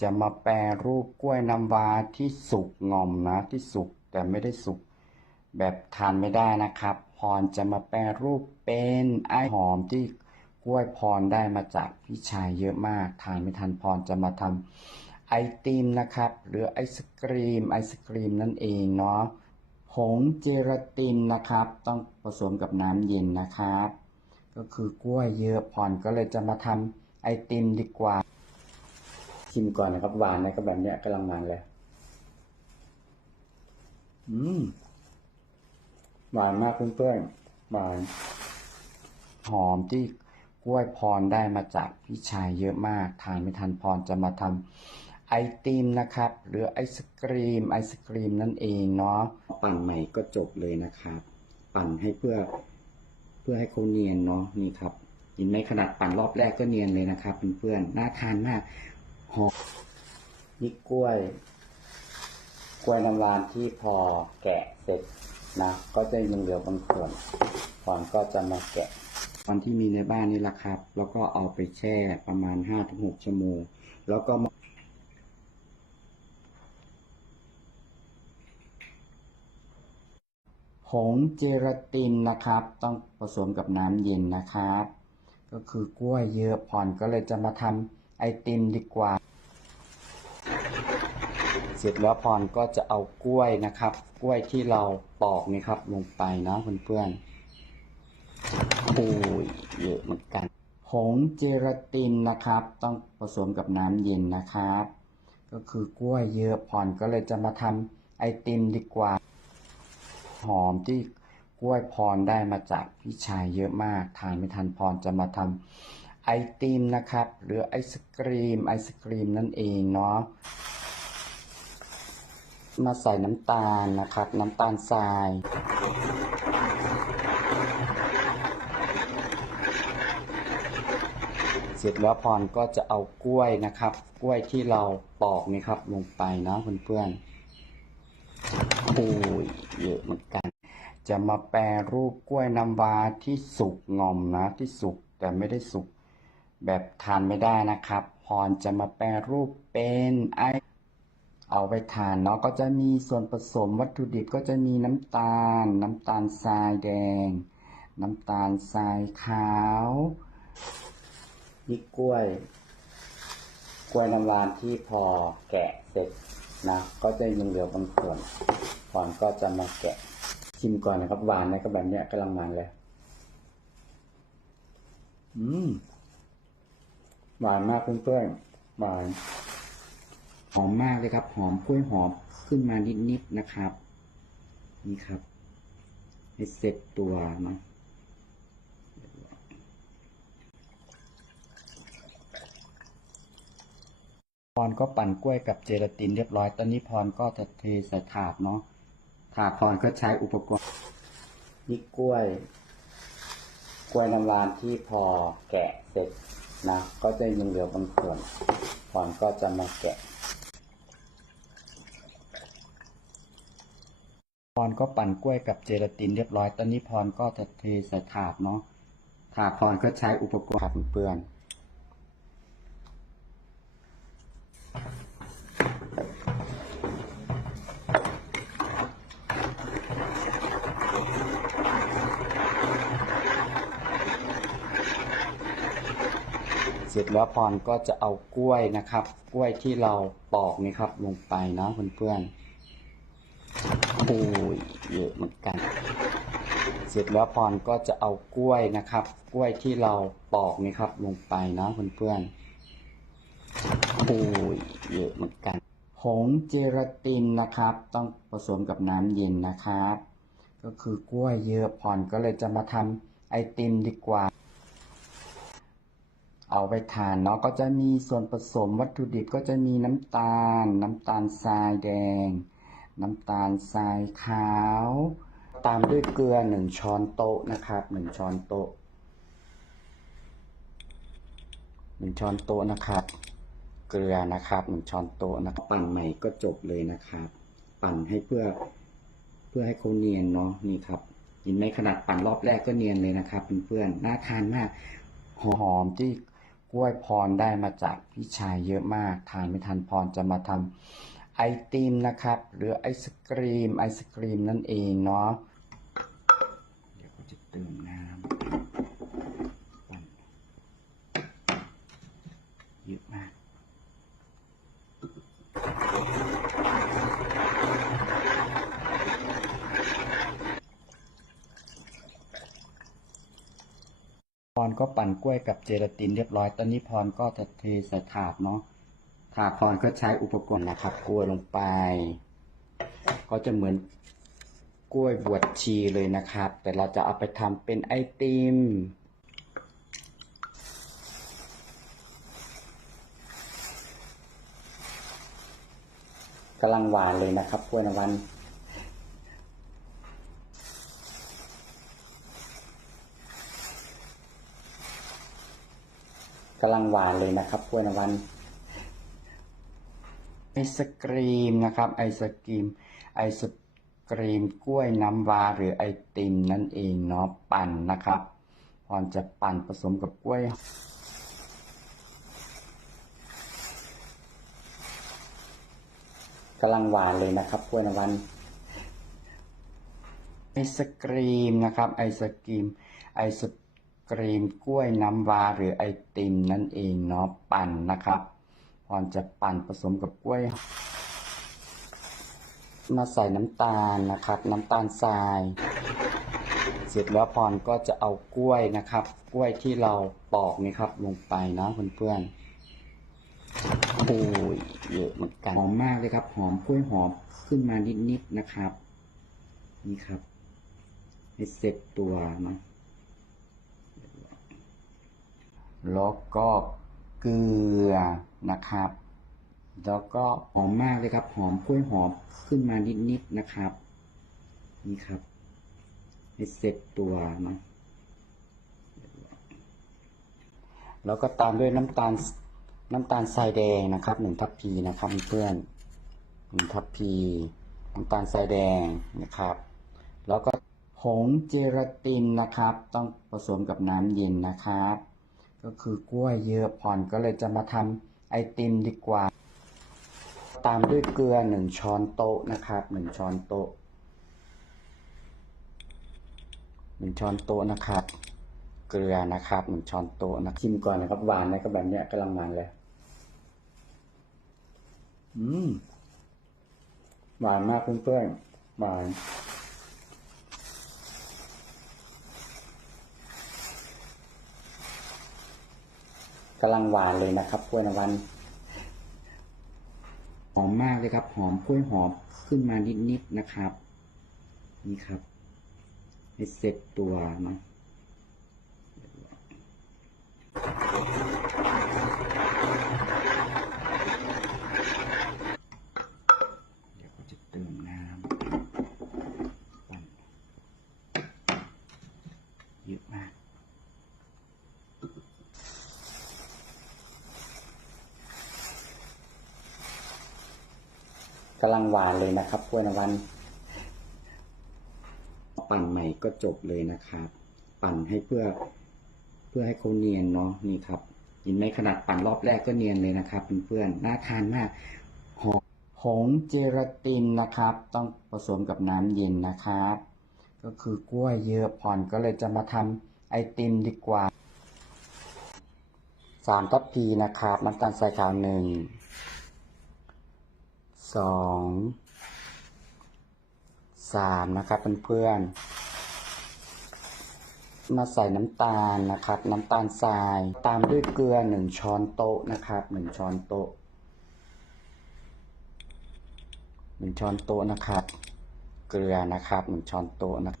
จะมาแปรรูปกล้วยน้ำว้าที่สุกงอมนะที่สุกแต่ไม่ได้สุกแบบทานไม่ได้นะครับ พรจะมาแปรรูปเป็นไอหอมที่กล้วยพรได้มาจากพี่ชายเยอะมาก ทานไม่ทันพรจะมาทำไอติมนะครับ หรือไอศกรีมไอศกรีมนั่นเองเนาะผงเจลาตินนะครับ ต้องผสมกับน้ำเย็นนะครับ ก็คือกล้วยเยอะพรก็เลยจะมาทำไอติมดีกว่า ชิมก่อนนะครับ หวานนะครับแบบเนี้ยกำลังมันเลย อืม หวานมากเพื่อนๆหวาน หอมที่กล้วยพรได้มาจากพี่ชายเยอะมาก ทานไม่ทันพรจะมาทำไอติมนะครับ หรือไอศกรีม ไอศกรีมนั่นเองเนาะปั่นใหม่ก็จบเลยนะครับ ปั่นให้เพื่อเพื่อให้เขาเนียนเนาะนี่ครับเห็นไหมขนาดปั่นรอบแรกก็เนียนเลยนะครับเพื่อนๆน่าทานมาก หอมนี่กล้วย กล้วยน้ำว้านที่พอแกะเสร็จนะ ก็จะยังเหลือบางส่วนก่อนก็จะมาแกะตอนที่มีในบ้านนี่แหละครับ แล้วก็เอาไปแช่ประมาณห้าถึงหกชั่วโมง แล้วก็มผงเจลาตินนะครับ ต้องผสมกับน้ำเย็นนะครับ ก็คือกล้วยเยอะผ่อนก็เลยจะมาทำ ไอติมดีกว่า เสร็จแล้วพรก็จะเอากล้วยนะครับ กล้วยที่เราปอกนี่ครับ ลงไปนะเพื่อนๆโอ้ยเยอะเหมือนกันผงเจลาตินนะครับ ต้องผสมกับน้ำเย็นนะครับ ก็คือกล้วยเยอะพรก็เลยจะมาทำไอติมดีกว่า หอมที่กล้วยพรได้มาจากพี่ชายเยอะมากทานไม่ทันพรจะมาทำ ไอติมนะครับ หรือไอศกรีม ไอศกรีมนั่นเองเนาะมาใส่น้ำตาลนะครับ น้ำตาลทราย เสร็จแล้วพรก็จะเอากล้วยนะครับ กล้วยที่เราปอกนี่ครับ ลงไปนะเพื่อนๆโอ้ยเยอะเหมือนกัน จะมาแปรรูปกล้วยน้ำว้าที่สุกงอมนะ ที่สุกแต่ไม่ได้สุก แบบทานไม่ได้นะครับ พรจะมาแปรรูปเป็นไอเอาไปทานเนาะก็จะมีส่วนผสมวัตถุดิบก็จะมีน้ำตาล น้ำตาลทรายแดง น้ำตาลทรายขาวนี่กล้วย กล้วยน้ำว้านที่พอแกะเสร็จนะ ก็จะยังเหลือบางส่วนก่อนก็จะมาแกะชิมก่อนนะครับหวานนะครับแบบเนี้ยกำลังมันเลย อืม หวานมากเพื่อนๆหวานหอมมากเลยครับ หอมกล้วยหอมขึ้นมานิดๆนะครับ นี่ครับให้เสร็จตัวนะพรก็ปั่นกล้วยกับเจลาตินเรียบร้อย ตอนนี้พรก็จะเทใส่ถาดเนาะ ถาดพรก็ใช้อุปกรณ์นี่กล้วย กล้วยน้ำวานที่พอแกะเสร็จ นะ ก็จะยังเหลือบางส่วนพรก็จะมาแกะพรก็ปั่นกล้วยกับเจลาตินเรียบร้อย ตอนนี้พรก็จะเทใส่ถาดเนาะ ถาดพรก็ใช้อุปกรณ์ขัดเปื้อน เสร็จแล้วพรก็จะเอากล้วยนะครับ กล้วยที่เราปอกนี่ครับ ลงไปนะเพื่อนๆโอ้ยเยอะเหมือนกัน เสร็จแล้วพรก็จะเอากล้วยนะครับ กล้วยที่เราปอกนี่ครับ ลงไปนะเพื่อนๆโอ้ยเยอะเหมือนกันผงเจลาตินนะครับ ต้องผสมกับน้ำเย็นนะครับ ก็คือกล้วยเยอะพรก็เลยจะมาทำไอติมดีกว่า เอาไปทานเนาะก็จะมีส่วนผสมวัตถุดิบก็จะมีน้ำตาล น้ำตาลทรายแดง น้ำตาลทรายขาว ตามด้วยเกลือหนึ่งช้อนโต๊ะนะครับหนึ่งช้อนโต๊ะหนึ่งช้อนโต๊ะนะครับ เกลือนะครับหนึ่งช้อนโต๊ะนะปั่นใหม่ก็จบเลยนะครับ ปั่นให้เพื่อเพื่อให้เขาเนียนเนาะนี่ครับเห็นไหมขนาดปั่นรอบแรกก็เนียนเลยนะครับเพื่อนๆน่าทานมากหอมที่ กล้วยพรได้มาจากพี่ชายเยอะมาก ทานไม่ทันพรจะมาทำไอติมนะครับ หรือไอศกรีมไอศกรีมนั่นเองเนาะ ปั่นกล้วยกับเจลาตินเรียบร้อย ตอนนี้พรก็จะเทใส่ถาดเนาะ ถาดพรก็ใช้อุปกรณ์นะครับ กล้วยลงไป ก็จะเหมือนกล้วยบวชชีเลยนะครับ แต่เราจะเอาไปทำเป็นไอติมกำลังหวานเลยนะครับกล้วยนวันางหวานเลยนะครับกล้วยน้ำว้นไอศกรีมนะครับ ไอศกรีม ไอศกรีมกล้วยน้ำว้าหรือไอติมนั่นเองเนาะปั่นนะครับพอนจะปั่นผสมกับกล้วยกำลังหวานเลยนะครับกล้วยน้ำว้นไอศกรีมนะครับ ไอศกรีม ไอศ ครีมกล้วยน้ำว้าหรือไอติมนั่นเองเนาะปั่นนะครับพอจะปั่นผสมกับกล้วย มาใส่น้ำตาลนะครับ น้ำตาลทราย เสร็จแล้วพอก็จะเอากล้วยนะครับ กล้วยที่เราปอกนี่ครับ ลงไปนะเพื่อนๆโอ้ยเยอะเหมือนกันหอมมากเลยครับ หอมกล้วยหอมขึ้นมานิดๆนะครับ นี่ครับให้เสร็จตัวนะ แล้วก็เกลือนะครับ แล้วก็หอมมากเลยครับ หอมกล้วยหอมขึ้นมานิดๆนนะครับ นี่ครับให้เสร็จตัวนะแล้วก็ตามด้วยน้ำตาลน้ำตาลทรายแดงนะครับหนึ่งทัพพีนะครับเพื่อนหนึ่งทัพพีน้ำตาลทรายแดงนะครับ แล้วก็ผงเจลาตินนะครับ ต้องผสมกับน้ำเย็นนะครับ ก็คือกล้วยเยอะผ่อนก็เลยจะมาทำไอติมดีกว่า ตามด้วยเกลือหนึ่งช้อนโต๊ะนะครับหนึ่งช้อนโต๊ะหนึ่งช้อนโต๊ะนะครับ เกลือนะครับหนึ่งช้อนโต๊ะนะชิมก่อนนะครับหวานนะครัแบบเนี้ยกำลังงานเลยอืมหวานมากเพื่อนๆหวาน กำลังหวานเลยนะครับกล้วยน้ำวันหอมมากเลยครับ หอมกล้วยหอมขึ้นมานิดๆนนะครับ นี่ครับในเซ็ตตัวนะ กำลังหวานเลยนะครับกล้วยน้ำวันปั่นใหม่ก็จบเลยนะครับ ปั่นให้เพื่อเพื่อให้เขาเนียนเนาะนี่ครับยินไหมขนาดปั่นรอบแรกก็เนียนเลยนะครับเพื่อนๆน่าทานมากหอมผงเจลาตินนะครับ ต้องผสมกับน้ำเย็นนะครับ ก็คือกล้วยเยอะผ่อนก็เลยจะมาทำไอติมดีกว่าสามทัพพีนะครับน้ำตาลทรายขาวหนึ่ง สองสามนะครับเพื่อนมาใส่น้ำตาลนะครับ น้ำตาลทราย ตามด้วยเกลือหนึ่งช้อนโต๊ะนะครับหนึ่งช้อนโต๊ะหนึ่งช้อนโต๊ะนะครับ เกลือนะครับหนึ่งช้อนโต๊ะนะ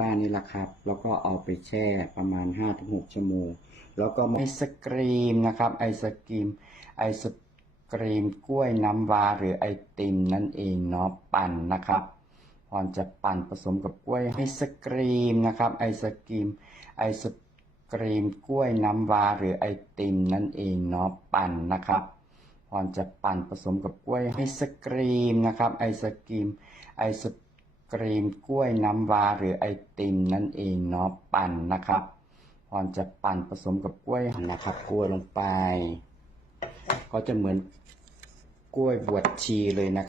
บ้านนี่แหละครับ แล้วก็เอาไปแช่ประมาณ5-6ชั่วโมง แล้วก็ไอศครีมนะครับ ไอศครีม ไอศครีมกล้วยน้ำวาหรือไอติมนั่นเองเนาะปั่นนะครับพอจะปั่นผสมกับกล้วยไอศครีมนะครับ ไอศครีม ไอศครีมกล้วยน้ำวาหรือไอติมนั่นเองเนาะปั่นนะครับพอจะปั่นผสมกับกล้วยไอศครีมนะครับ ไอศครีม ไอศก ครีมกล้วยน้ำว้าหรือไอติมนั่นเองเนาะปั่นนะครับพรจะปั่นผสมกับกล้วยนะครับ กล้วยลงไป ก็จะเหมือนกล้วยบวชชีเลยนะครับ